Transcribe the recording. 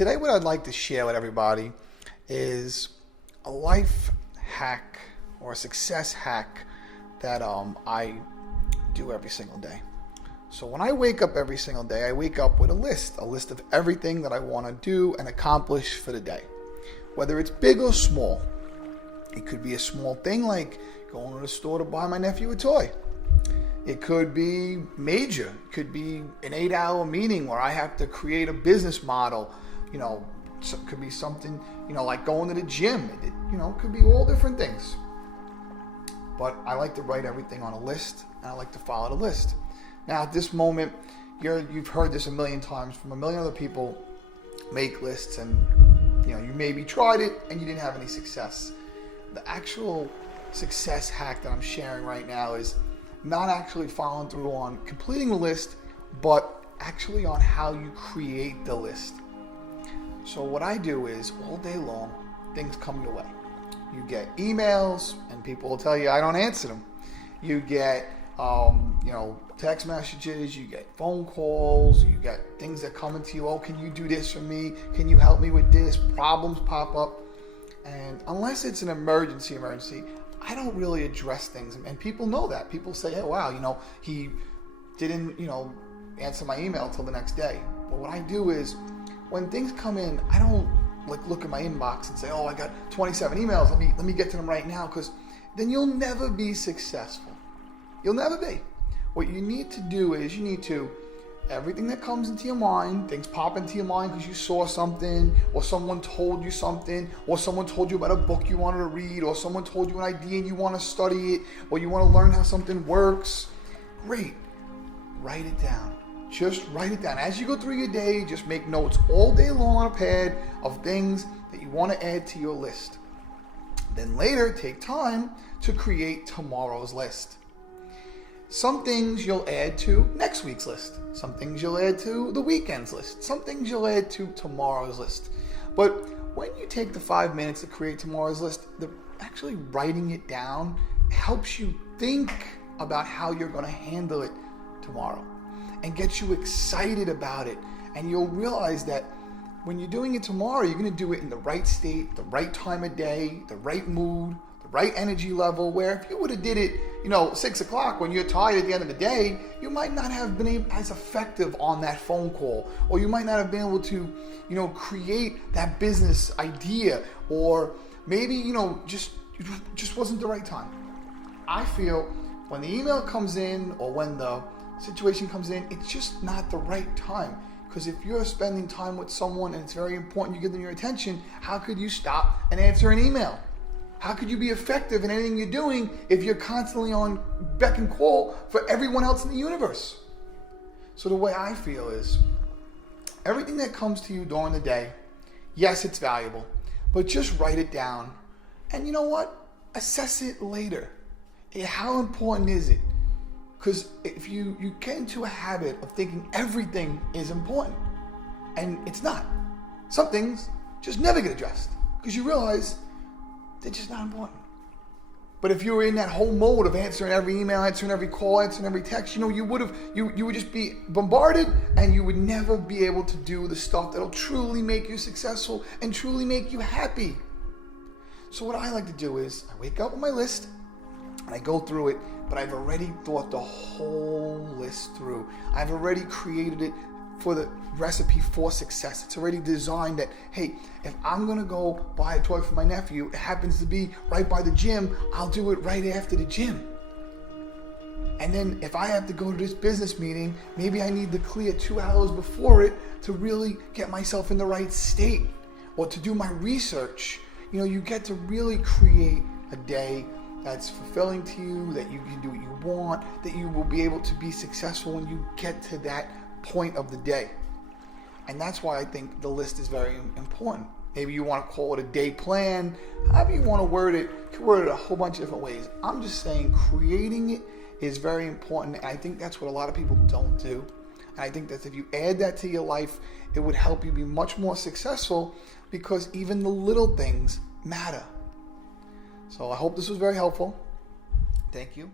Today what I'd like to share with everybody is a life hack or a success hack that I do every single day. So when I wake up every single day, I wake up with a list of everything that I want to do and accomplish for the day. Whether it's big or small. It could be a small thing like going to the store to buy my nephew a toy. It could be major. It could be an 8-hour meeting where I have to create a business model. So it could be something, like going to the gym. It could be all different things. But I like to write everything on a list, and I like to follow the list. Now, at this moment, you've heard this a million times from a million other people. Make lists, and you maybe tried it and you didn't have any success. The actual success hack that I'm sharing right now is not actually following through on completing the list, but actually on how you create the list. So what I do is all day long, things come your way. You get emails and people will tell you I don't answer them. You get text messages, you get phone calls, you get things that come into you. Oh, can you do this for me? Can you help me with this? Problems pop up. And unless it's an emergency, I don't really address things. And people know that. People say, hey, wow, he didn't, answer my email till the next day. But what I do is when things come in, I don't look at my inbox and say, oh, I got 27 emails. Let me get to them right now, because then you'll never be successful. You'll never be. What you need to do is everything that comes into your mind, things pop into your mind because you saw something, or someone told you something, or someone told you about a book you wanted to read, or someone told you an idea and you want to study it, or you want to learn how something works. Great. Write it down. Just write it down. As you go through your day, just make notes all day long on a pad of things that you want to add to your list. Then later, take time to create tomorrow's list. Some things you'll add to next week's list. Some things you'll add to the weekend's list. Some things you'll add to tomorrow's list. But when you take the 5 minutes to create tomorrow's list, actually writing it down helps you think about how you're going to handle it tomorrow and gets you excited about it. And you'll realize that when you're doing it tomorrow, you're going to do it in the right state, the right time of day, the right mood, right energy level, where if you would have did it, 6 o'clock when you're tired at the end of the day, you might not have been as effective on that phone call, or you might not have been able to, create that business idea, or maybe, just wasn't the right time. I feel when the email comes in or when the situation comes in, it's just not the right time. Because if you're spending time with someone and it's very important you give them your attention, how could you stop and answer an email? How could you be effective in anything you're doing if you're constantly on beck and call for everyone else in the universe? So the way I feel is everything that comes to you during the day, yes, it's valuable, but just write it down. And you know what? Assess it later. How important is it? Because if you get into a habit of thinking everything is important, and it's not. Some things just never get addressed because you realize they're just not important. But if you were in that whole mode of answering every email, answering every call, answering every text, you would just be bombarded, and you would never be able to do the stuff that'll truly make you successful and truly make you happy. So what I like to do is I wake up with my list and I go through it, but I've already thought the whole list through. I've already created it for the recipe for success. It's already designed that, hey, if I'm going to go buy a toy for my nephew, it happens to be right by the gym, I'll do it right after the gym. And then if I have to go to this business meeting, maybe I need to clear 2 hours before it to really get myself in the right state, or to do my research. You get to really create a day that's fulfilling to you, that you can do what you want, that you will be able to be successful when you get to that point of the day. And that's why I think the list is very important. Maybe you want to call it a day plan. However you want to word it, you can word it a whole bunch of different ways. I'm just saying creating it is very important, and I think that's what a lot of people don't do. And I think that if you add that to your life, it would help you be much more successful, because even the little things matter. So I hope this was very helpful. Thank you.